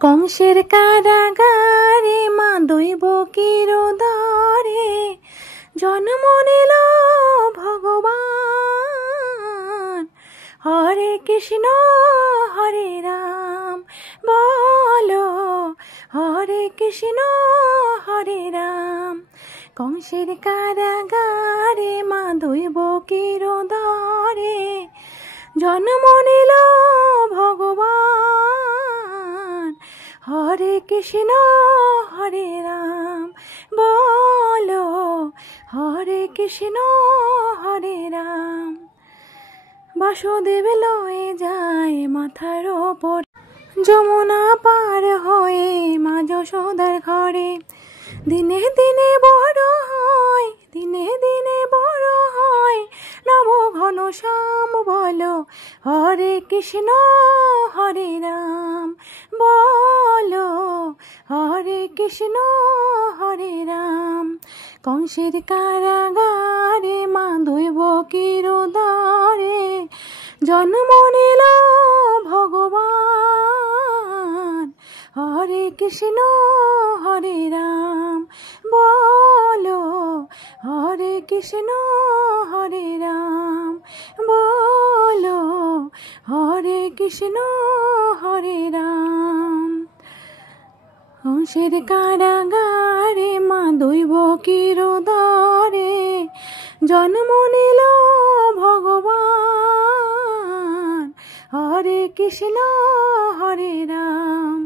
কংসের কারাগারে মা দৈবকীর দরে জন্ম নিল ভগবান। হরে কৃষ্ণ হরে রাম বলো, হরে কৃষ্ণ হরে রাম। কংসের কারাগারে মা দৈবকীর দরে জন্ম নিল ভগবান। হরে কৃষ্ণ হরে রাম বলো, হরে কৃষ্ণ হরে রাম। বাসুদেব লয়ে যায় মাথার ওপর, যমুনা পার হয়ে মা যশোদার ঘরে। দিনে দিনে বড় হয়, দিনে দিনে বড় হয় নব ঘন শ্যাম বলো, হরে কৃষ্ণ হরে রাম বলো, হরে কৃষ্ণ হরে রাম। কংসের কারাগারে মা দৈবকীর দরে জন্ম নিল ভগবান। হরে কৃষ্ণ হরে রাম বলো, হরে কৃষ্ণ হরে রাম বলো, হরে কৃষ্ণ হরে রাম। কংসের কারাগারে মা দৈবকীর দরে জন্ম নিল ভগবান। হরে কৃষ্ণ হরে রাম